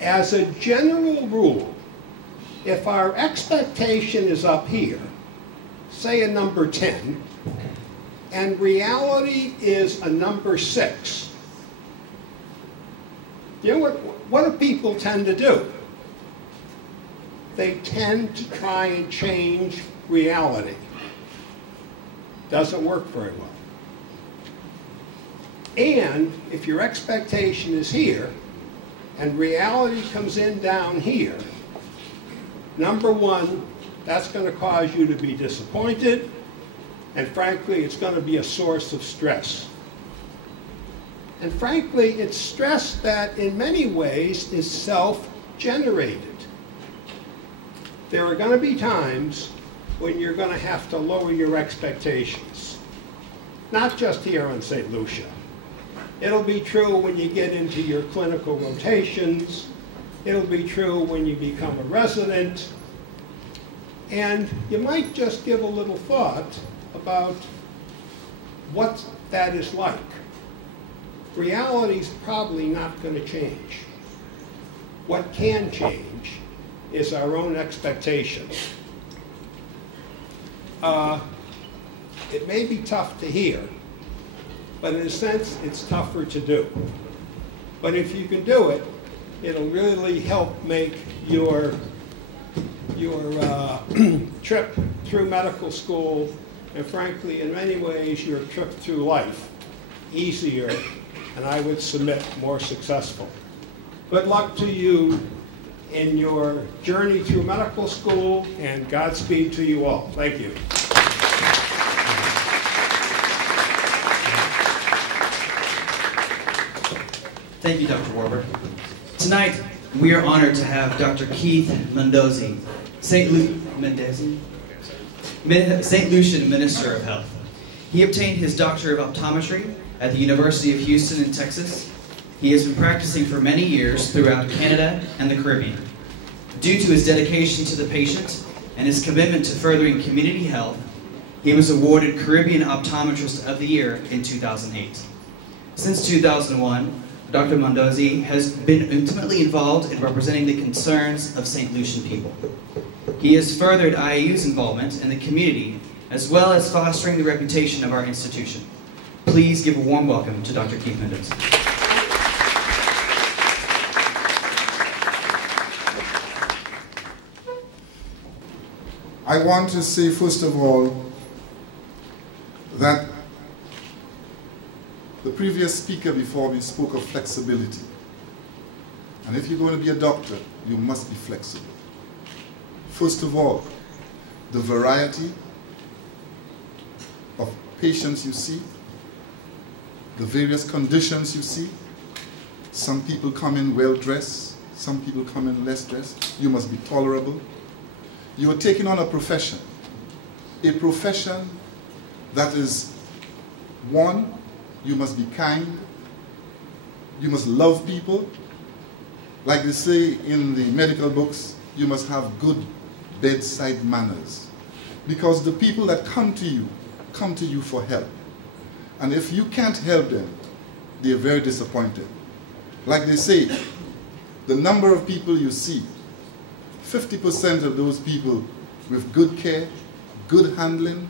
as a general rule, if our expectation is up here, say a number 10, and reality is a number 6, you know what do people tend to do? They tend to try and change reality. Doesn't work very well. And if your expectation is here, and reality comes in down here, number one, that's going to cause you to be disappointed, and frankly, it's going to be a source of stress. And frankly, it's stress that in many ways is self-generated. There are going to be times when you're going to have to lower your expectations. Not just here on St. Lucia. It'll be true when you get into your clinical rotations. It'll be true when you become a resident. And you might just give a little thought about what that is like. Reality's probably not going to change. What can change is our own expectations. It may be tough to hear, but in a sense, it's tougher to do. But if you can do it, it'll really help make your trip through medical school, and frankly, in many ways, your trip through life easier, and I would submit more successful. Good luck to you in your journey through medical school, and Godspeed to you all. Thank you. Thank you, Dr. Warburg. Tonight, we are honored to have Dr. Keith Mendozi, St. Lucian Minister of Health. He obtained his Doctor of Optometry at the University of Houston in Texas. He has been practicing for many years throughout Canada and the Caribbean. Due to his dedication to the patient and his commitment to furthering community health, he was awarded Caribbean Optometrist of the Year in 2008. Since 2001, Dr. Mendozi has been intimately involved in representing the concerns of St. Lucian people. He has furthered IAU's involvement in the community, as well as fostering the reputation of our institution. Please give a warm welcome to Dr. Keith Mendozi. I want to say, first of all, that the previous speaker before me spoke of flexibility. And if you're going to be a doctor, you must be flexible. First of all, the variety of patients you see, the various conditions you see. Some people come in well-dressed, some people come in less dressed. You must be tolerable. You are taking on a profession that is, one, you must be kind, you must love people. Like they say in the medical books, you must have good bedside manners. Because the people that come to you for help. And if you can't help them, they are very disappointed. Like they say, the number of people you see, 50% of those people with good care, good handling,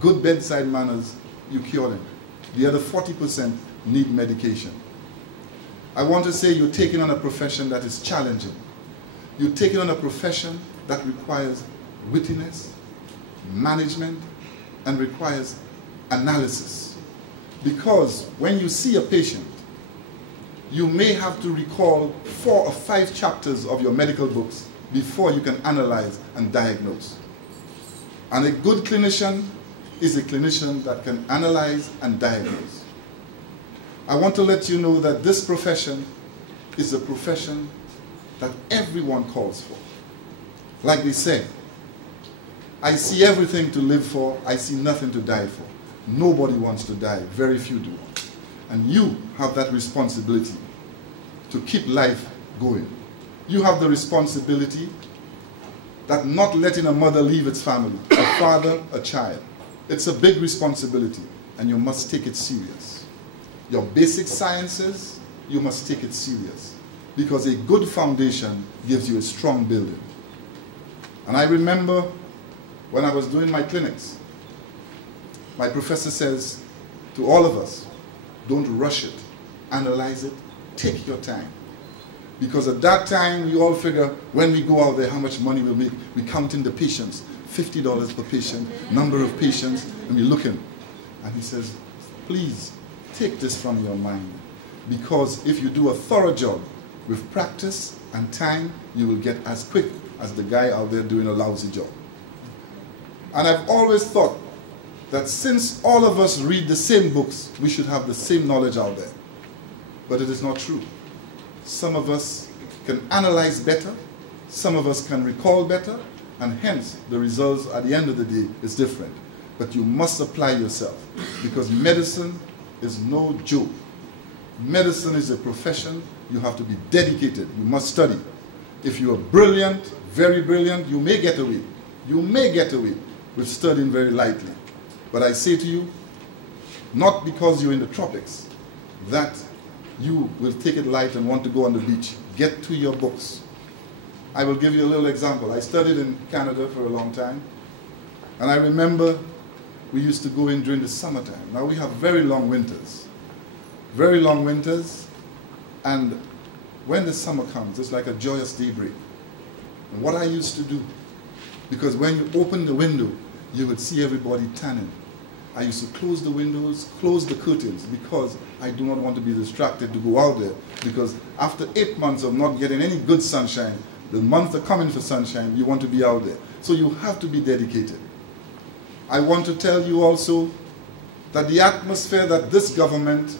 good bedside manners, you cure them. The other 40% need medication. I want to say you're taking on a profession that is challenging. You're taking on a profession that requires wittiness, management, and requires analysis. Because when you see a patient, you may have to recall 4 or 5 chapters of your medical books before you can analyze and diagnose. And a good clinician is a clinician that can analyze and diagnose. I want to let you know that this profession is a profession that everyone calls for. Like they say, I see everything to live for, I see nothing to die for. Nobody wants to die, very few do. And you have that responsibility to keep life going. You have the responsibility that not letting a mother leave its family, a father, a child. It's a big responsibility, and you must take it serious. Your basic sciences, you must take it serious. because a good foundation gives you a strong building. And I remember when I was doing my clinics, my professor says to all of us, don't rush it, analyze it, take your time. Because at that time, we all figure when we go out there how much money we'll make. We count in the patients, $50 per patient, number of patients, and we're looking. And he says, please take this from your mind, because if you do a thorough job with practice and time, you will get as quick as the guy out there doing a lousy job. And I've always thought that since all of us read the same books, we should have the same knowledge out there. But it is not true. Some of us can analyze better, some of us can recall better, and hence the results at the end of the day is different. But you must apply yourself, because medicine is no joke. Medicine is a profession. You have to be dedicated. You must study. If you are brilliant, very brilliant, you may get away. You may get away with studying very lightly. But I say to you, not because you're in the tropics, that you will take it light and want to go on the beach. Get to your books. I will give you a little example. I studied in Canada for a long time, and I remember we used to go in during the summertime. Now we have very long winters, and when the summer comes, it's like a joyous daybreak. And what I used to do, because when you open the window, you would see everybody tanning. I used to close the windows, close the curtains, because I do not want to be distracted to go out there. Because after 8 months of not getting any good sunshine, the months are coming for sunshine, you want to be out there. So you have to be dedicated. I want to tell you also that the atmosphere that this government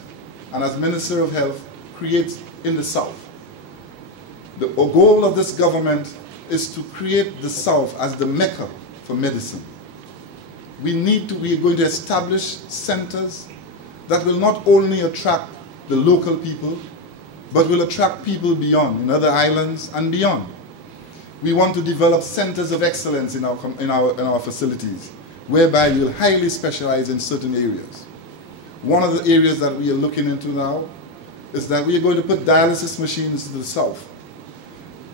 and as Minister of Health creates in the South, the goal of this government is to create the South as the Mecca for medicine. We are going to establish centers that will not only attract the local people, but will attract people beyond, in other islands and beyond. We want to develop centers of excellence in our facilities, whereby we'll highly specialize in certain areas. One of the areas that we are looking into now is that we are going to put dialysis machines to the South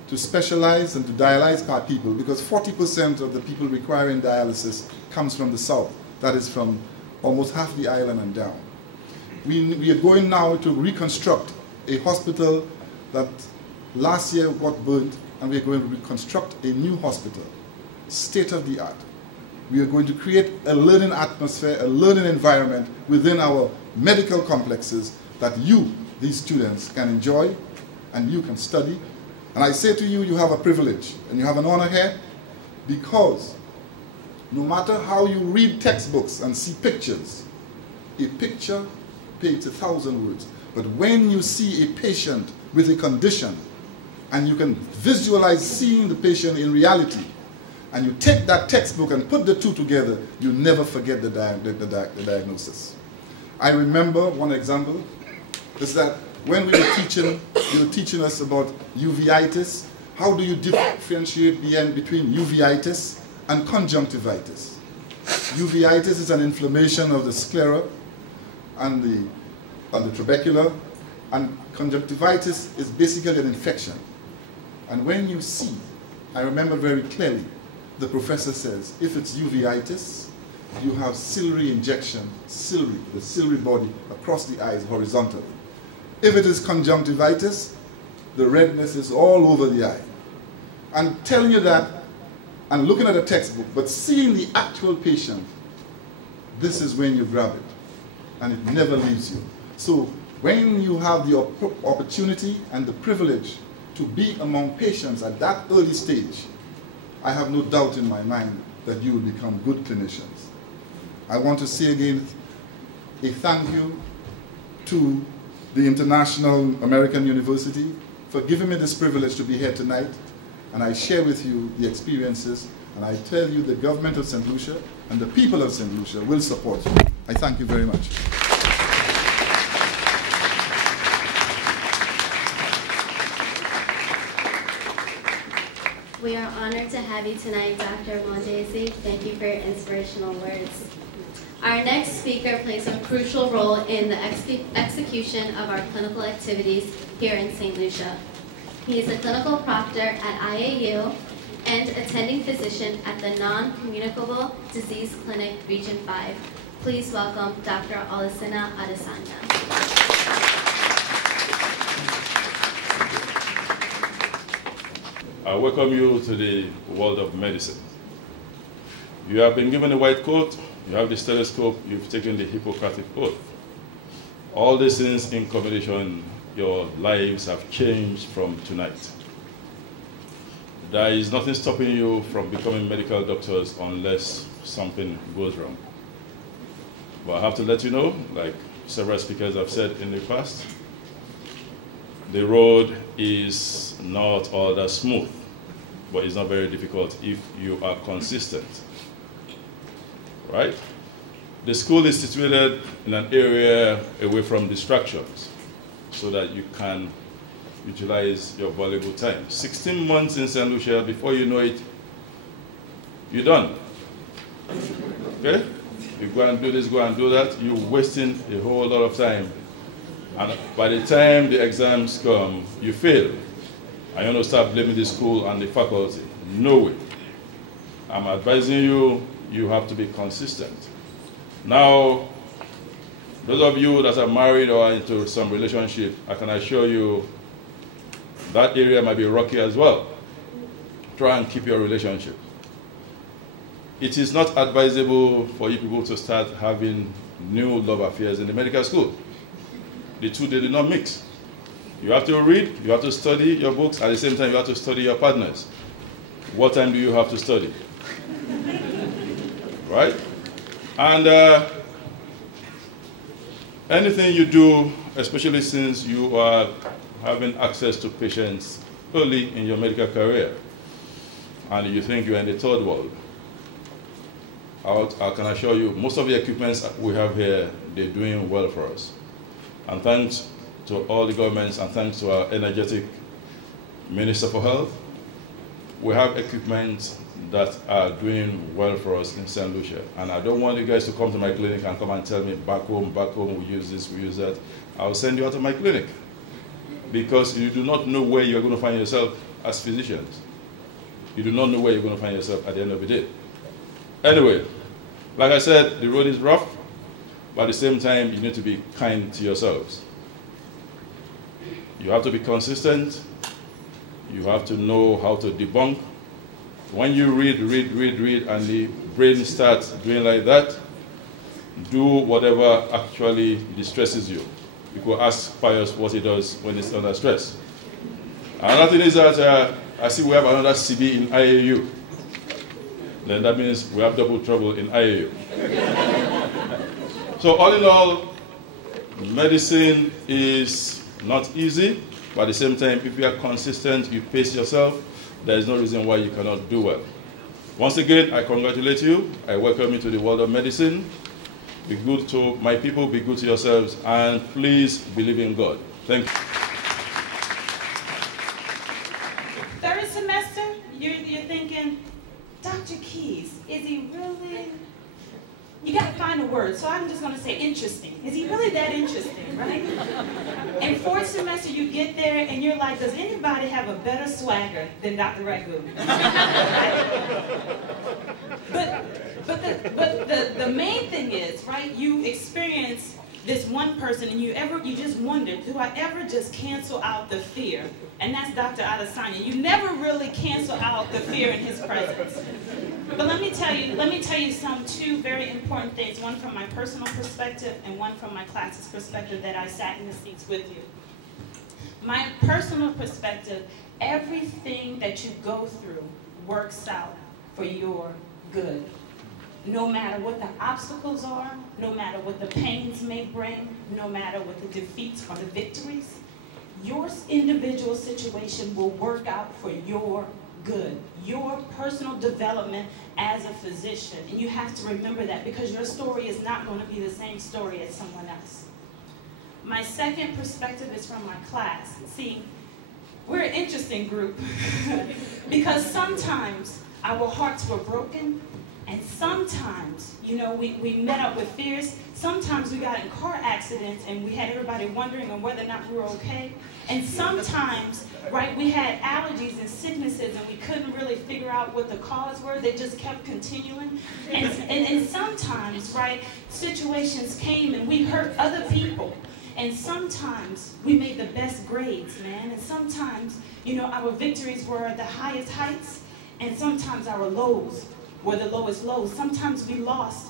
to specialize and to dialyze our people, because 40% of the people requiring dialysis comes from the South. That is from almost half the island and down. We are going now to reconstruct a hospital that last year got burnt, and we are going to reconstruct a new hospital, state of the art. We are going to create a learning atmosphere, a learning environment within our medical complexes that you, these students, can enjoy and you can study. And I say to you, you have a privilege and you have an honor here, because no matter how you read textbooks and see pictures, a picture paints 1,000 words. But when you see a patient with a condition and you can visualize seeing the patient in reality, and you take that textbook and put the two together, you never forget the diagnosis. I remember one example is that when we were teaching, you were teaching us about uveitis. How do you differentiate between uveitis and conjunctivitis? Uveitis is an inflammation of the sclera and the trabecular, and conjunctivitis is basically an infection. And when you see, I remember very clearly, the professor says, if it's uveitis, you have ciliary injection, the ciliary body across the eyes horizontally. If it is conjunctivitis, the redness is all over the eye. I'm telling you that, and looking at a textbook, but seeing the actual patient, this is when you grab it, and it never leaves you. So when you have the opportunity and the privilege to be among patients at that early stage, I have no doubt in my mind that you will become good clinicians. I want to say again a thank you to the International American University for giving me this privilege to be here tonight, and I share with you the experiences, and I tell you the government of St. Lucia and the people of St. Lucia will support you. I thank you very much. We are honored to have you tonight, Dr. Mohite. Thank you for your inspirational words. Our next speaker plays a crucial role in the execution of our clinical activities here in St. Lucia. He is a clinical proctor at IAU and attending physician at the Non-Communicable Disease Clinic Region 5. Please welcome Dr. Olasina Adesanya. I welcome you to the world of medicine. You have been given a white coat, you have the stethoscope, you've taken the Hippocratic oath. All these things in combination, your lives have changed from tonight. There is nothing stopping you from becoming medical doctors unless something goes wrong. But I have to let you know, like several speakers have said in the past, the road is not all that smooth, but it's not very difficult if you are consistent, right? The school is situated in an area away from distractions so that you can utilize your valuable time. 16 months in St. Lucia, before you know it, you're done, okay? You go and do this, go and do that, you're wasting a whole lot of time. And by the time the exams come, you fail. And you want to start blaming the school and the faculty. No way. I'm advising you, you have to be consistent. Now, those of you that are married or into some relationship, I can assure you that area might be rocky as well. Try and keep your relationship. It is not advisable for you people to start having new love affairs in the medical school. The two, they do not mix. You have to read, you have to study your books, at the same time you have to study your partners. What time do you have to study? Right? And anything you do, especially since you are having access to patients early in your medical career, and you think you're in the third world, I can assure you, most of the equipments we have here, they're doing well for us. And thanks to all the governments and thanks to our energetic Minister for Health, we have equipment that are doing well for us in St. Lucia. And I don't want you guys to come to my clinic and come and tell me back home, we use this, we use that. I'll send you out of my clinic because you do not know where you're going to find yourself as physicians. You do not know where you're going to find yourself at the end of the day. Anyway, like I said, the road is rough, but at the same time, you need to be kind to yourselves. You have to be consistent. You have to know how to debunk. When you read, and the brain starts doing like that, do whatever actually distresses you. You could ask Pius what he does when he's under stress. Another thing is that I see we have another CB in IAU. Then that means we have double trouble in IAU. So all in all, medicine is not easy, but at the same time, if you are consistent, you pace yourself, there is no reason why you cannot do well. Once again, I congratulate you. I welcome you to the world of medicine. Be good to my people, be good to yourselves, and please believe in God. Thank you. Third semester, you're thinking, Dr. Keys, is he really? You got to find a word, so I'm just going to say interesting. Is he really that interesting, right? And fourth semester, you get there and you're like, does anybody have a better swagger than Dr. Ragu? But the main thing is, right, you experience this one person and you just wonder, do I ever just cancel out the fear? And that's Dr. Adesanya. You never really cancel out the fear in his presence. But let me tell you two very important things, one from my personal perspective and one from my class's perspective that I sat in the seats with you. My personal perspective, everything that you go through works out for your good. No matter what the obstacles are, no matter what the pains may bring, no matter what the defeats or the victories, your individual situation will work out for your good, your personal development as a physician. And you have to remember that because your story is not going to be the same story as someone else. My second perspective is from my class. See, we're an interesting group because sometimes our hearts were broken And sometimes, you know, we met up with fears. Sometimes we got in car accidents and we had everybody wondering on whether or not we were okay. And sometimes, right, we had allergies and sicknesses and we couldn't really figure out what the cause were. They just kept continuing. And sometimes, right, situations came and we hurt other people. And sometimes we made the best grades, man. And sometimes, you know, our victories were at the highest heights. And sometimes our lows were the lowest lows. Sometimes we lost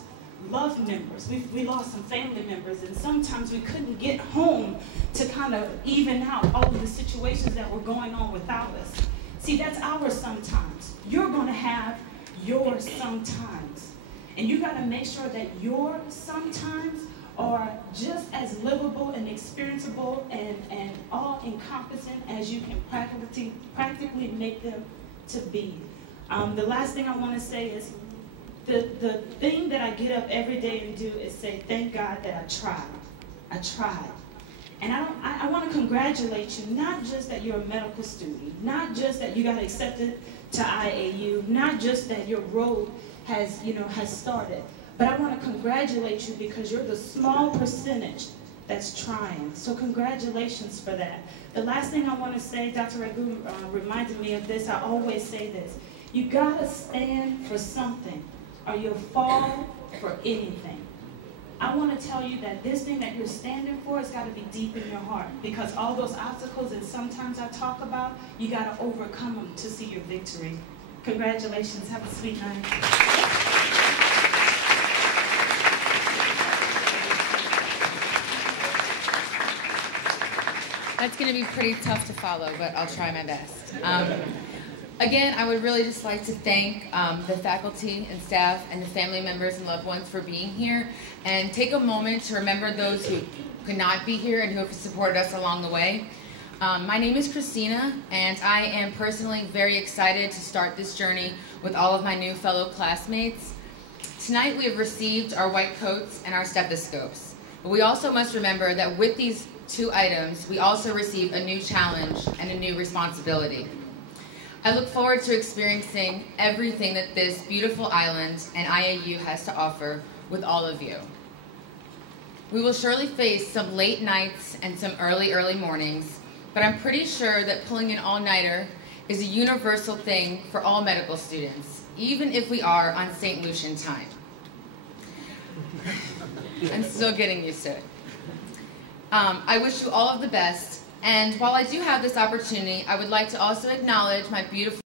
loved members. We lost some family members. And sometimes we couldn't get home to kind of even out all of the situations that were going on without us. See, that's our sometimes. You're going to have your sometimes. And you got to make sure that your sometimes are just as livable and experienceable and all-encompassing as you can practically make them to be. The last thing I want to say is the thing that I get up every day and do is say, thank God that I tried. I tried. And I want to congratulate you, not just that you're a medical student, not just that you got accepted to IAU, not just that your road has started, but I want to congratulate you because you're the small percentage that's trying. So congratulations for that. The last thing I want to say, Dr. Ragu reminded me of this. I always say this. You got to stand for something or you'll fall for anything. I want to tell you that this thing that you're standing for has got to be deep in your heart, because all those obstacles and sometimes I talk about, you got to overcome them to see your victory. Congratulations. Have a sweet night. That's going to be pretty tough to follow, but I'll try my best. Again, I would really just like to thank the faculty and staff and the family members and loved ones for being here, and take a moment to remember those who could not be here and who have supported us along the way. My name is Christina, and I am personally very excited to start this journey with all of my new fellow classmates. Tonight we have received our white coats and our stethoscopes, but we also must remember that with these two items, we also receive a new challenge and a new responsibility. I look forward to experiencing everything that this beautiful island and IAU has to offer with all of you. We will surely face some late nights and some early mornings, but I'm pretty sure that pulling an all-nighter is a universal thing for all medical students, even if we are on St. Lucian time. I'm still getting used to it. I wish you all of the best, and while I do have this opportunity, I would like to also acknowledge my beautiful